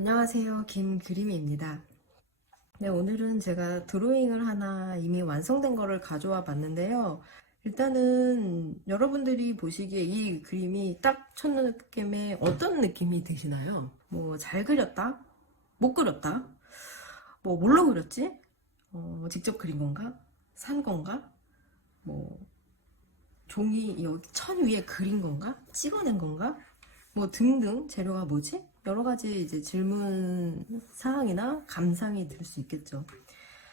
안녕하세요. 김그림입니다. 네, 오늘은 제가 드로잉을 하나 이미 완성된 거를 가져와 봤는데요. 일단은 여러분들이 보시기에 이 그림이 딱 첫 느낌에 어떤 느낌이 드시나요? 뭐 잘 그렸다? 못 그렸다? 뭐 뭘로 그렸지? 직접 그린 건가? 산 건가? 뭐 종이 여기 천 위에 그린 건가? 찍어낸 건가? 뭐 등등 재료가 뭐지? 여러 가지 이제 질문 사항이나 감상이 들 수 있겠죠.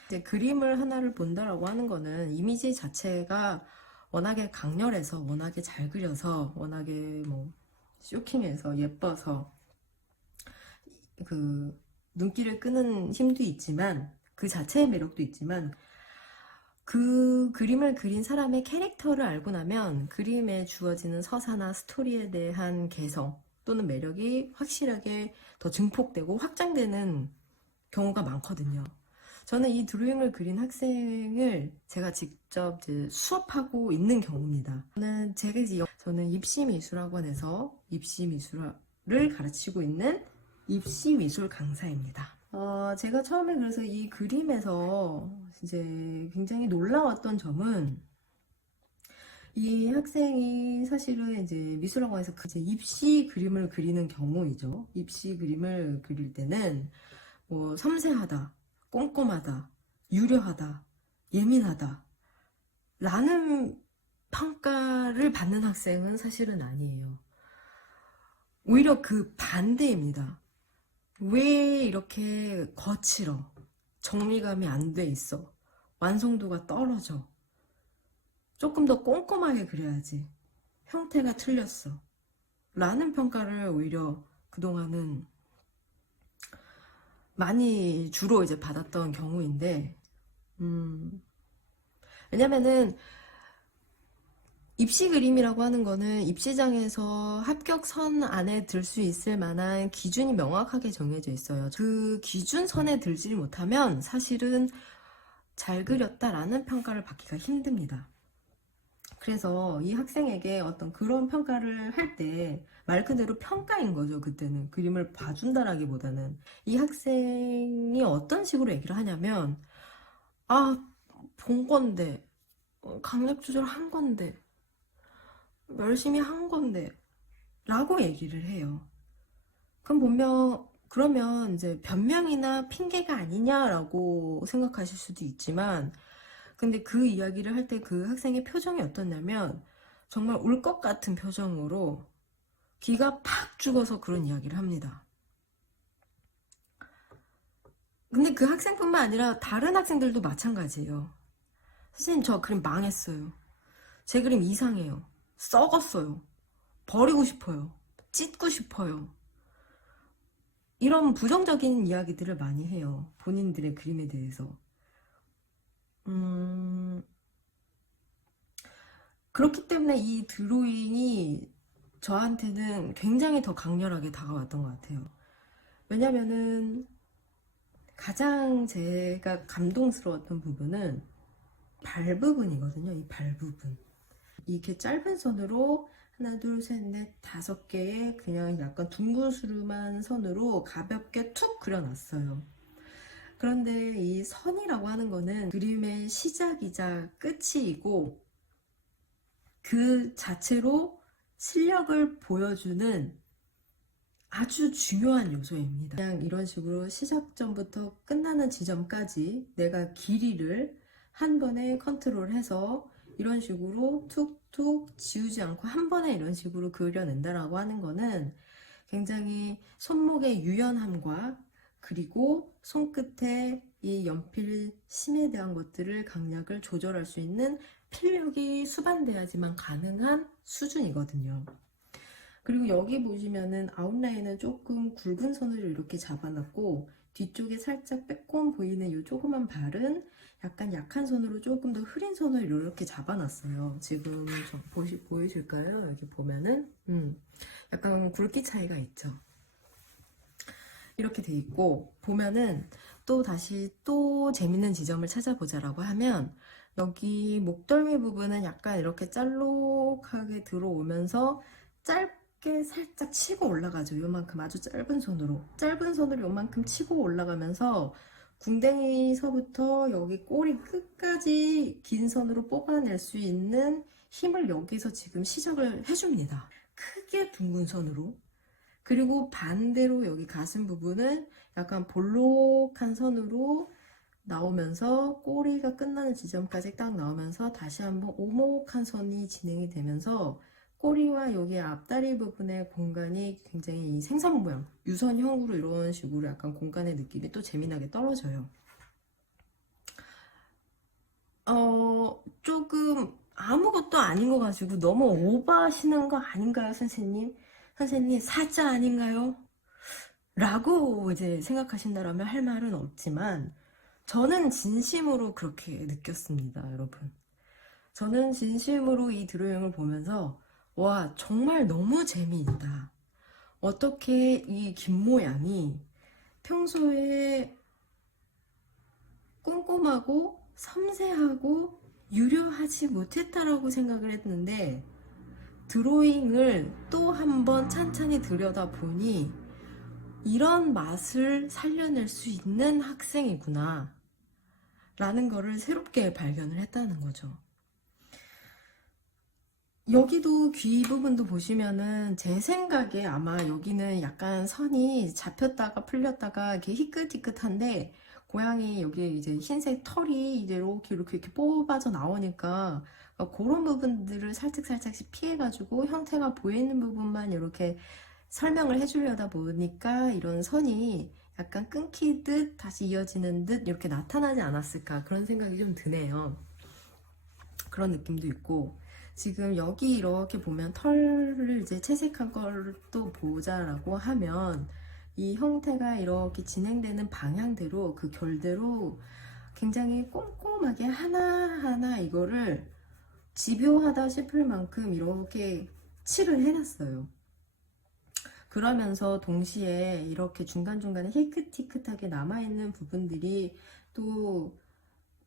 이제 그림을 하나를 본다라고 하는 거는 이미지 자체가 워낙에 강렬해서, 워낙에 잘 그려서, 워낙에 뭐 쇼킹해서 예뻐서 그 눈길을 끄는 힘도 있지만 그 자체의 매력도 있지만 그 그림을 그린 사람의 캐릭터를 알고 나면 그림에 주어지는 서사나 스토리에 대한 개성 또는 매력이 확실하게 더 증폭되고 확장되는 경우가 많거든요. 저는 이 드로잉을 그린 학생을 제가 직접 이제 수업하고 있는 경우입니다. 저는 입시미술학원에서 입시미술을 가르치고 있는 입시미술 강사입니다. 제가 처음에 그래서 이 그림에서 이제 굉장히 놀라웠던 점은 이 학생이 사실은 이제 미술학원에서 이제 입시 그림을 그리는 경우이죠. 입시 그림을 그릴 때는 뭐 섬세하다, 꼼꼼하다, 유려하다, 예민하다 라는 평가를 받는 학생은 사실은 아니에요. 오히려 그 반대입니다. 왜 이렇게 거칠어? 정리감이 안 돼 있어? 완성도가 떨어져? 조금 더 꼼꼼하게 그려야지. 형태가 틀렸어. 라는 평가를 오히려 그동안은 많이 주로 이제 받았던 경우인데, 왜냐면은 입시 그림이라고 하는 거는 입시장에서 합격선 안에 들 수 있을 만한 기준이 명확하게 정해져 있어요. 그 기준선에 들지 못하면 사실은 잘 그렸다라는 평가를 받기가 힘듭니다. 그래서 이 학생에게 어떤 그런 평가를 할 때 말 그대로 평가인 거죠. 그때는 그림을 봐준다라기보다는 이 학생이 어떤 식으로 얘기를 하냐면 본 건데 강약 조절한 건데 열심히 한 건데 라고 얘기를 해요. 그러면 이제 변명이나 핑계가 아니냐라고 생각하실 수도 있지만 근데 그 이야기를 할 때 그 학생의 표정이 어떻냐면 정말 울 것 같은 표정으로 기가 팍 죽어서 그런 이야기를 합니다. 근데 그 학생뿐만 아니라 다른 학생들도 마찬가지예요. 선생님 저 그림 망했어요. 제 그림 이상해요. 썩었어요. 버리고 싶어요. 찢고 싶어요. 이런 부정적인 이야기들을 많이 해요. 본인들의 그림에 대해서. 그렇기 때문에 이 드로잉이 저한테는 굉장히 더 강렬하게 다가왔던 것 같아요. 왜냐면은 가장 제가 감동스러웠던 부분은 발 부분이거든요. 이 발 부분. 이렇게 짧은 선으로 하나, 둘, 셋, 넷, 다섯 개의 그냥 약간 둥그스름한 선으로 가볍게 툭 그려놨어요. 그런데 이 선이라고 하는 거는 그림의 시작이자 끝이고 그 자체로 실력을 보여주는 아주 중요한 요소입니다. 그냥 이런 식으로 시작점부터 끝나는 지점까지 내가 길이를 한 번에 컨트롤해서 이런 식으로 툭툭 지우지 않고 한 번에 이런 식으로 그려낸다라고 하는 거는 굉장히 손목의 유연함과 그리고 손끝에 이 연필 심에 대한 것들을 강약을 조절할 수 있는 필력이 수반돼야지만 가능한 수준이거든요. 그리고 여기 보시면은 아웃라인은 조금 굵은 선으로 이렇게 잡아놨고 뒤쪽에 살짝 빼꼼 보이는 이 조그만 발은 약간 약한 선으로 조금 더 흐린 선으로 이렇게 잡아놨어요. 지금 보이실까요? 여기 보면은 약간 굵기 차이가 있죠. 이렇게 돼 있고 보면은 또 다시 또 재밌는 지점을 찾아보자라고 하면 여기 목덜미 부분은 약간 이렇게 짤록하게 들어오면서 가볍게 살짝 치고 올라가죠. 요만큼 아주 짧은 손으로 요만큼 치고 올라가면서 궁뎅이서부터 여기 꼬리 끝까지 긴 선으로 뽑아낼 수 있는 힘을 여기서 지금 시작을 해줍니다. 크게 둥근 선으로. 그리고 반대로 여기 가슴 부분은 약간 볼록한 선으로 나오면서 꼬리가 끝나는 지점까지 딱 나오면서 다시 한번 오목한 선이 진행이 되면서 꼬리와 여기 앞다리 부분의 공간이 굉장히 생선 모양, 유선형으로 이런 식으로 약간 공간의 느낌이 또 재미나게 떨어져요. 조금 아무것도 아닌 거 가지고 너무 오버하시는 거 아닌가요, 선생님? 선생님, 사자 아닌가요? 라고 이제 생각하신다라면 할 말은 없지만, 저는 진심으로 그렇게 느꼈습니다, 여러분. 저는 진심으로 이 드로잉을 보면서, 와, 정말 너무 재미있다. 어떻게 이 긴 모양이 평소에 꼼꼼하고 섬세하고 유려하지 못했다라고 생각을 했는데, 드로잉을 또 한 번 찬찬히 들여다보니 이런 맛을 살려낼 수 있는 학생이구나 라는 거를 새롭게 발견을 했다는 거죠. 여기도 귀 부분도 보시면은 제 생각에 아마 여기는 약간 선이 잡혔다가 풀렸다가 이렇게 희끗희끗한데, 고양이 여기 이제 흰색 털이 이제 이렇게 뽑아져 나오니까 그런 부분들을 살짝씩 피해가지고 형태가 보이는 부분만 이렇게 설명을 해주려다 보니까 이런 선이 약간 끊기듯 다시 이어지는 듯 이렇게 나타나지 않았을까, 그런 생각이 좀 드네요. 그런 느낌도 있고, 지금 여기 이렇게 보면 털을 이제 채색한 걸 또 보자라고 하면 이 형태가 이렇게 진행되는 방향대로 그 결대로 굉장히 꼼꼼하게 하나하나 이거를 집요하다 싶을 만큼 이렇게 칠을 해놨어요. 그러면서 동시에 이렇게 중간중간에 희끗희끗하게 남아있는 부분들이 또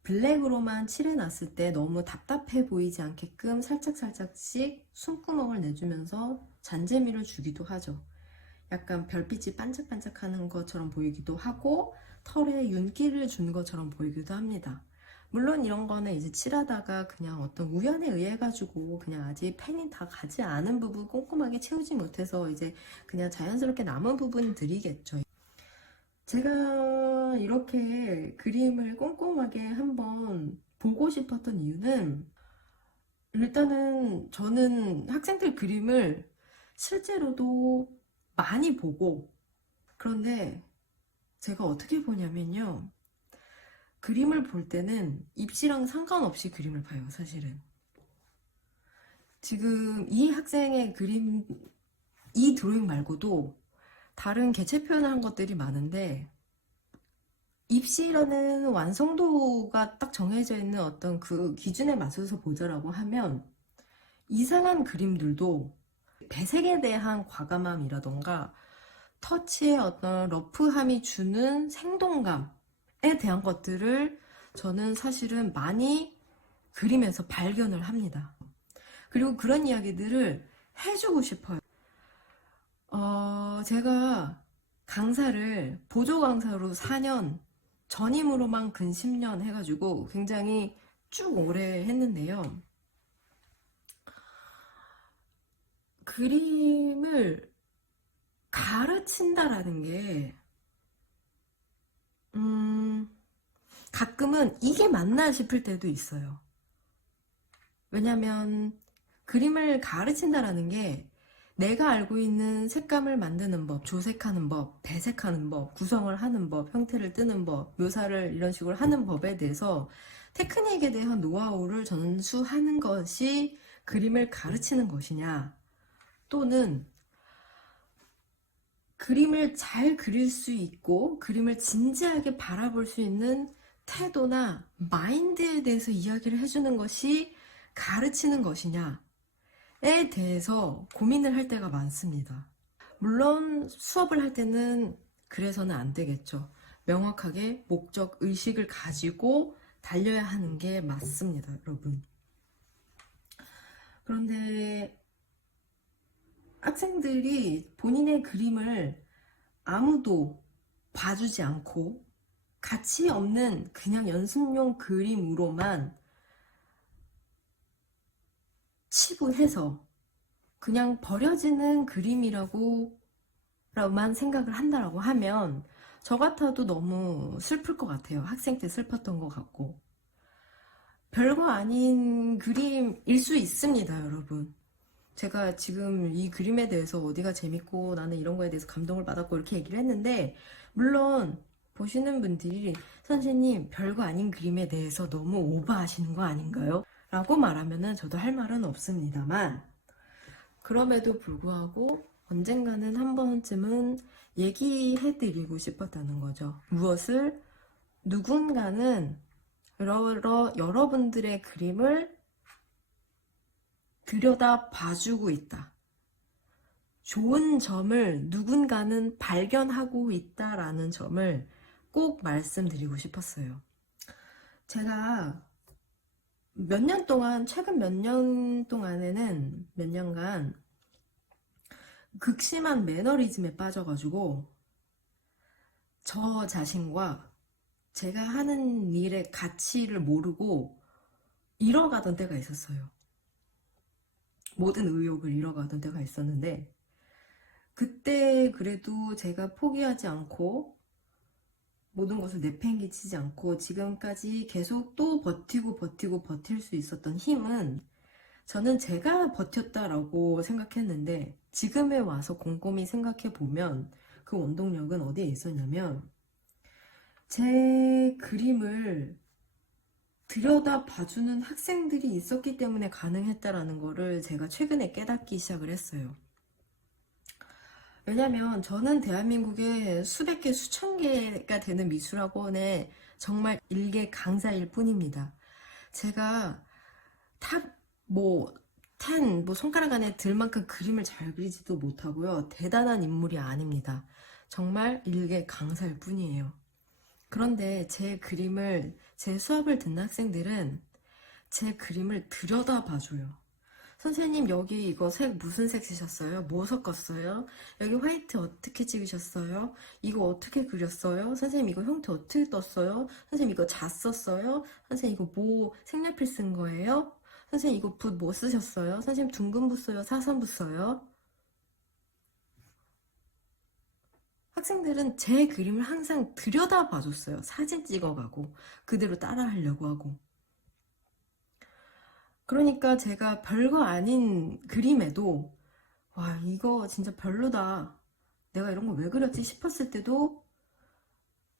블랙으로만 칠해놨을 때 너무 답답해 보이지 않게끔 살짝씩 숨구멍을 내주면서 잔재미를 주기도 하죠. 약간 별빛이 반짝반짝하는 것처럼 보이기도 하고 털에 윤기를 준 것처럼 보이기도 합니다. 물론 이런 거는 이제 칠하다가 그냥 어떤 우연에 의해 가지고 그냥 아직 펜이 다 가지 않은 부분 꼼꼼하게 채우지 못해서 이제 그냥 자연스럽게 남은 부분들이겠죠. 제가 이렇게 그림을 꼼꼼하게 한번 보고 싶었던 이유는, 일단은 저는 학생들 그림을 실제로도 많이 보고, 그런데 제가 어떻게 보냐면요, 그림을 볼 때는 입시랑 상관없이 그림을 봐요, 사실은. 지금 이 학생의 그림, 이 드로잉 말고도 다른 개체 표현을 한 것들이 많은데, 입시라는 완성도가 딱 정해져 있는 어떤 그 기준에 맞춰서 보자라고 하면 이상한 그림들도 배색에 대한 과감함이라던가 터치의 어떤 러프함이 주는 생동감에 대한 것들을 저는 사실은 많이 그림에서 발견을 합니다. 그리고 그런 이야기들을 해주고 싶어요. 제가 강사를 보조 강사로 4년, 전임으로만 근 10년 해가지고 굉장히 쭉 오래 했는데요. 그림을 가르친다라는 게 가끔은 이게 맞나 싶을 때도 있어요. 왜냐면 그림을 가르친다라는 게 내가 알고 있는 색감을 만드는 법, 조색하는 법, 배색하는 법, 구성을 하는 법, 형태를 뜨는 법, 묘사를 이런 식으로 하는 법에 대해서 테크닉에 대한 노하우를 전수하는 것이 그림을 가르치는 것이냐, 또는 그림을 잘 그릴 수 있고 그림을 진지하게 바라볼 수 있는 태도나 마인드에 대해서 이야기를 해주는 것이 가르치는 것이냐에 대해서 고민을 할 때가 많습니다. 물론 수업을 할 때는 그래서는 안 되겠죠. 명확하게 목적 의식을 가지고 달려야 하는 게 맞습니다, 여러분. 그런데 학생들이 본인의 그림을 아무도 봐주지 않고 가치 없는 그냥 연습용 그림으로만 치부해서 그냥 버려지는 그림이라고만 생각을 한다라고 하면 저 같아도 너무 슬플 것 같아요. 학생 때 슬펐던 것 같고. 별거 아닌 그림일 수 있습니다, 여러분. 제가 지금 이 그림에 대해서 어디가 재밌고 나는 이런 거에 대해서 감동을 받았고 이렇게 얘기를 했는데, 물론 보시는 분들이 선생님 별거 아닌 그림에 대해서 너무 오버하시는 거 아닌가요? 라고 말하면은 저도 할 말은 없습니다만, 그럼에도 불구하고 언젠가는 한 번쯤은 얘기해드리고 싶었다는 거죠. 무엇을? 누군가는 여러분들의 그림을 들여다 봐주고 있다. 좋은 점을 누군가는 발견하고 있다라는 점을 꼭 말씀드리고 싶었어요. 제가 몇 년 동안, 최근 몇 년 동안에는 몇 년간 극심한 매너리즘에 빠져가지고 저 자신과 제가 하는 일의 가치를 모르고 잃어가던 때가 있었어요. 모든 의욕을 잃어가던 때가 있었는데, 그때 그래도 제가 포기하지 않고 모든 것을 내팽개치지 않고 지금까지 계속 또 버틸 수 있었던 힘은, 저는 제가 버텼다라고 생각했는데 지금에 와서 곰곰이 생각해 보면 그 원동력은 어디에 있었냐면, 제 그림을 들여다 봐주는 학생들이 있었기 때문에 가능했다라는 거를 제가 최근에 깨닫기 시작을 했어요. 왜냐면 저는 대한민국에 수백 개, 수천 개가 되는 미술학원에 정말 일개 강사일 뿐입니다. 제가 탑, 뭐, 10, 손가락 안에 들 만큼 그림을 잘 그리지도 못하고요. 대단한 인물이 아닙니다. 정말 일개 강사일 뿐이에요. 그런데 제 수업을 듣는 학생들은 제 그림을 들여다 봐줘요. 선생님, 여기 이거 색 무슨 색 쓰셨어요? 뭐 섞었어요? 여기 화이트 어떻게 찍으셨어요? 이거 어떻게 그렸어요? 선생님, 이거 형태 어떻게 떴어요? 선생님, 이거 자 썼어요? 선생님, 이거 뭐 색연필 쓴 거예요? 선생님, 이거 붓 뭐 쓰셨어요? 선생님, 둥근 붓 써요? 사선 붓 써요? 학생들은 제 그림을 항상 들여다 봐줬어요. 사진 찍어가고 그대로 따라 하려고 하고. 그러니까 제가 별거 아닌 그림에도 와, 이거 진짜 별로다, 내가 이런 거 왜 그렸지 싶었을 때도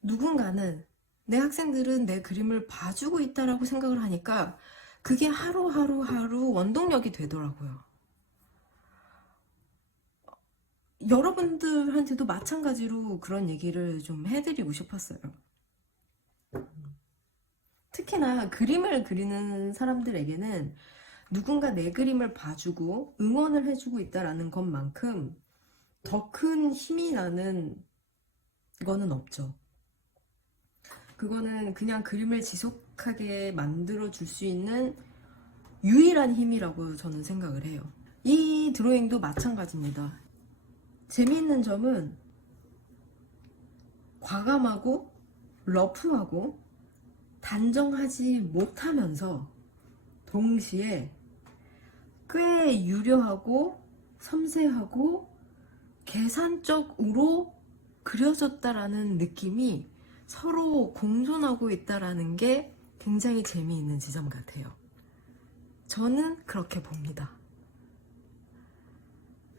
누군가는, 내 학생들은 내 그림을 봐주고 있다라고 생각을 하니까 그게 하루 원동력이 되더라고요. 여러분들한테도 마찬가지로 그런 얘기를 좀 해드리고 싶었어요. 특히나 그림을 그리는 사람들에게는 누군가 내 그림을 봐주고 응원을 해주고 있다라는 것만큼 더 큰 힘이 나는 거는 없죠. 그거는 그냥 그림을 지속하게 만들어 줄 수 있는 유일한 힘이라고 저는 생각을 해요. 이 드로잉도 마찬가지입니다. 재미있는 점은 과감하고 러프하고 단정하지 못하면서 동시에 꽤 유려하고 섬세하고 계산적으로 그려졌다라는 느낌이 서로 공존하고 있다라는 게 굉장히 재미있는 지점 같아요. 저는 그렇게 봅니다.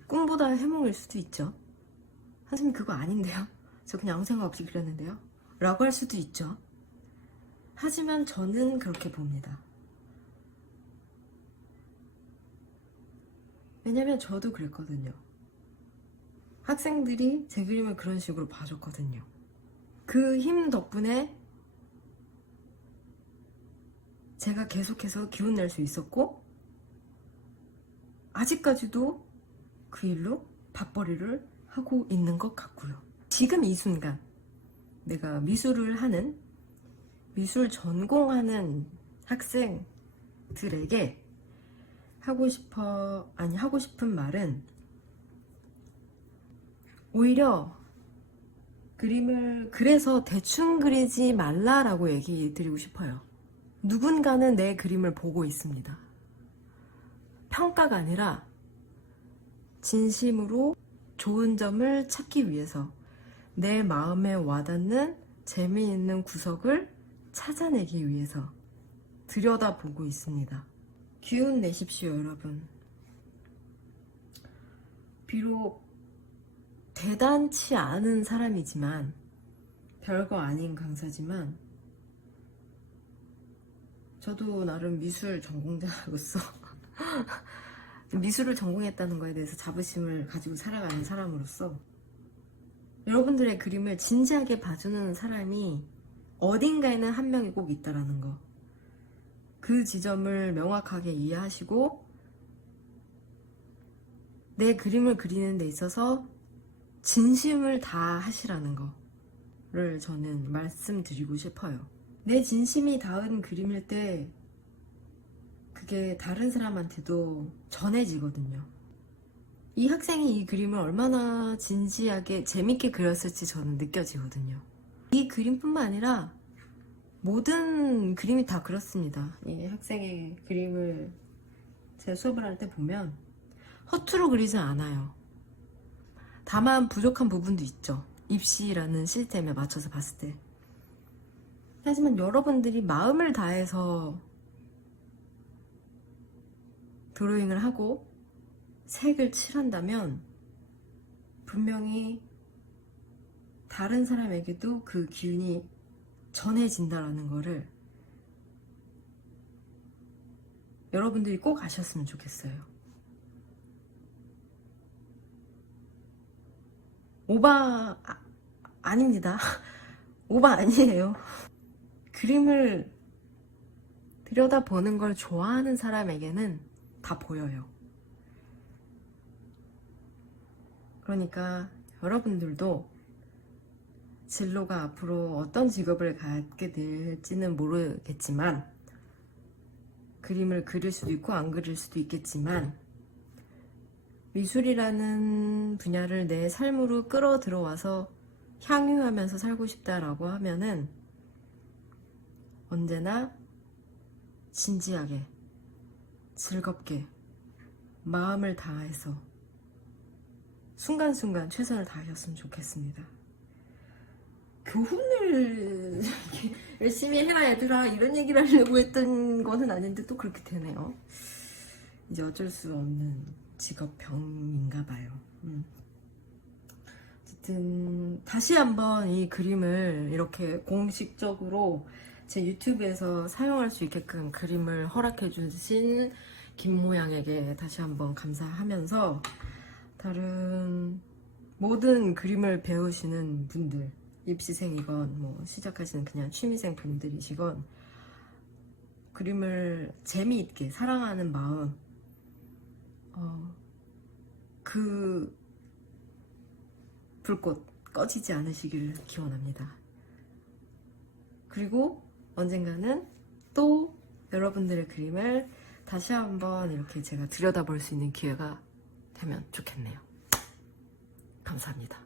꿈보다 해몽일 수도 있죠. 선생님, 그거 아닌데요? 저 그냥 아무 생각 없이 그렸는데요? 라고 할 수도 있죠. 하지만 저는 그렇게 봅니다. 왜냐면 저도 그랬거든요. 학생들이 제 그림을 그런 식으로 봐줬거든요. 그 힘 덕분에 제가 계속해서 기운 낼 수 있었고, 아직까지도 그 일로 밥벌이를 하고 있는 것 같고요. 지금 이 순간 내가 미술 전공하는 학생들에게 하고 싶은 말은, 오히려 그림을 그래서 대충 그리지 말라라고 얘기 드리고 싶어요. 누군가는 내 그림을 보고 있습니다. 평가가 아니라 진심으로 좋은 점을 찾기 위해서 내 마음에 와닿는 재미있는 구석을 찾아내기 위해서 들여다보고 있습니다. 기운 내십시오, 여러분. 비록 대단치 않은 사람이지만, 별거 아닌 강사지만, 저도 나름 미술 전공자로서 미술을 전공했다는 거에 대해서 자부심을 가지고 살아가는 사람으로서 여러분들의 그림을 진지하게 봐주는 사람이 어딘가에는 한 명이 꼭 있다라는 거, 그 지점을 명확하게 이해하시고 내 그림을 그리는 데 있어서 진심을 다 하시라는 거를 저는 말씀드리고 싶어요. 내 진심이 닿은 그림일 때 그게 다른 사람한테도 전해지거든요. 이 학생이 이 그림을 얼마나 진지하게 재밌게 그렸을지 저는 느껴지거든요. 이 그림뿐만 아니라 모든 그림이 다 그렇습니다. 이 학생의 그림을 제 수업을 할 때 보면 허투루 그리지 않아요. 다만 부족한 부분도 있죠. 입시라는 시스템에 맞춰서 봤을 때. 하지만 여러분들이 마음을 다해서 드로잉을 하고 색을 칠한다면 분명히 다른 사람에게도 그 기운이 전해진다라는 거를 여러분들이 꼭 아셨으면 좋겠어요. 아닙니다. 오바 아니에요. 그림을 들여다보는 걸 좋아하는 사람에게는 다 보여요. 그러니까 여러분들도 진로가 앞으로 어떤 직업을 갖게 될지는 모르겠지만, 그림을 그릴 수도 있고 안 그릴 수도 있겠지만, 미술이라는 분야를 내 삶으로 끌어 들어와서 향유하면서 살고 싶다라고 하면은 언제나 진지하게, 즐겁게, 마음을 다해서 순간순간 최선을 다하셨으면 좋겠습니다. 교훈을 열심히 해라 얘들아 이런 얘기를 하려고 했던 거는 아닌데 또 그렇게 되네요. 이제 어쩔 수 없는 직업병인가 봐요. 어쨌든 다시 한번 이 그림을 이렇게 공식적으로 제 유튜브에서 사용할 수 있게끔 그림을 허락해 주신 김모양에게 다시 한번 감사하면서, 다른 모든 그림을 배우시는 분들, 입시생이건 뭐 시작하시는 그냥 취미생 분들이시건, 그림을 재미있게 사랑하는 마음, 그 불꽃 꺼지지 않으시기를 기원합니다. 그리고 언젠가는 또 여러분들의 그림을 다시 한번 이렇게 제가 들여다볼 수 있는 기회가 되면 좋겠네요. 감사합니다.